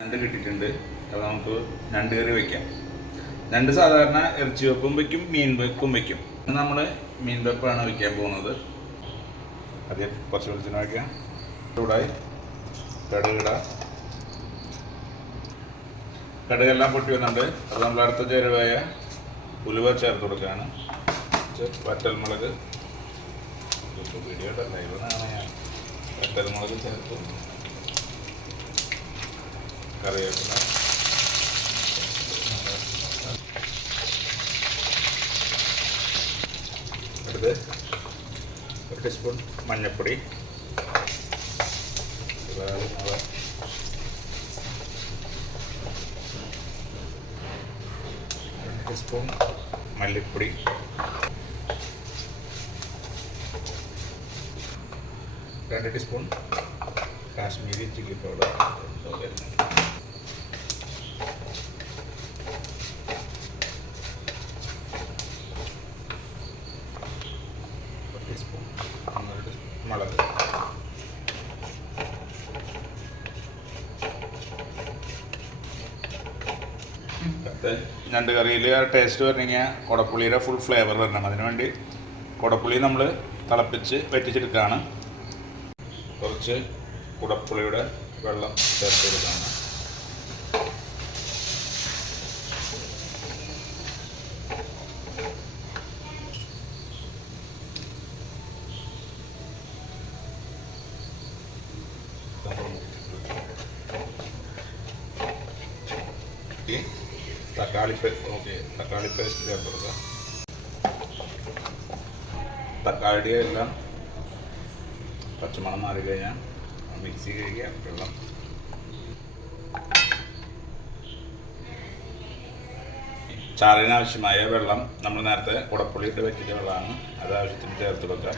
ഞണ്ട് കിട്ടിയിട്ടുണ്ട്. അത് നമുക്ക് ഞണ്ട് കറി വെക്കാം. ഞണ്ട് സാധാരണ ഇറച്ചി വെപ്പും വെക്കും മീൻ വെപ്പും വെക്കും. നമ്മൾ മീൻ വെപ്പാണ് വെക്കാൻ പോകുന്നത്. ആദ്യം കുറച്ച് വെളിച്ചെണ്ണ വയ്ക്കാം ചൂടായി. കടുകട. കടുകെല്ലാം പൊട്ടി വന്നിട്ടുണ്ട്. അത് നമ്മൾ അടുത്ത ചേരുവായ ഉലുവ ചേർത്ത് കൊടുക്കുകയാണ്. വറ്റൽമുളക്. വീഡിയോ ലൈവ് വറ്റൽമുളക് ചേർത്ത്. കറിവേപ്പില അടുത്ത് ഒരു ടീസ്പൂൺ മഞ്ഞൾപ്പൊടി രണ്ട് ടീസ്പൂൺ മല്ലിപ്പൊടി. രണ്ട് ടീസ്പൂൺ കാശ്മീരി ചില്ലി പൗഡർ ഒരു ടീസ്പൂൺ ഒന്നര ടീസ്പൂൺ മുളക് അടുത്ത ഞണ്ട് കറിയിൽ ആ ടേസ്റ്റ് വരണമെങ്കിൽ കുടപ്പുളിയുടെ ഫുൾ ഫ്ലേവർ വരണം. അതിനുവേണ്ടി കുടപ്പുളി നമ്മൾ തിളപ്പിച്ച് വറ്റിച്ചെടുക്കുകയാണ് കുറച്ച് കുടപ്പുളിയുടെ വെള്ളം ചേർത്ത് കൊടുക്കുകയാണ് ഈ തക്കാളി ഓക്കെ തക്കാളി പേസ്റ്റ് ചേർത്ത് കൊടുക്കാം തക്കാളി എല്ലാം പച്ചമണം മാറി കഴിഞ്ഞാൽ മിക്സി കഴിക്കുക വെള്ളം ചാറിന് ആവശ്യമായ വെള്ളം നമ്മൾ നേരത്തെ കുടപ്പുളി ഇട്ട് വെച്ചിട്ട് വെള്ളമാണ്. അത് ആവശ്യത്തിന് ചേർത്ത് വെക്കുക.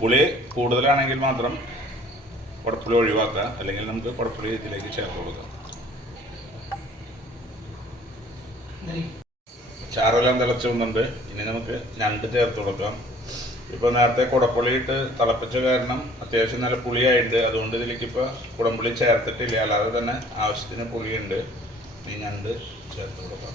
പുളി കൂടുതലാണെങ്കിൽ മാത്രം കുടപ്പുളി ഒഴിവാക്കുക. അല്ലെങ്കിൽ നമുക്ക് കുടപ്പുളി ഇതിലേക്ക് ചേർത്ത് കൊടുക്കാം. ചാറെല്ലാം തിളച്ചു വന്നുണ്ട് ഇനി നമുക്ക് ഞണ്ട് ചേർത്ത് കൊടുക്കാം. ഇപ്പോൾ നേരത്തെ കുടപ്പുളി ഇട്ട് തിളപ്പിച്ച കാരണം അത്യാവശ്യം നല്ല പുളിയായിട്ടുണ്ട് അതുകൊണ്ട് ഇതിലേക്ക് ഇപ്പോൾ കുടംപുളി ചേർത്തിട്ടില്ല. അല്ലാതെ തന്നെ ആവശ്യത്തിന് പുളിയുണ്ട്. ഇനി ഞണ്ട് ചേർത്ത് കൊടുക്കാം.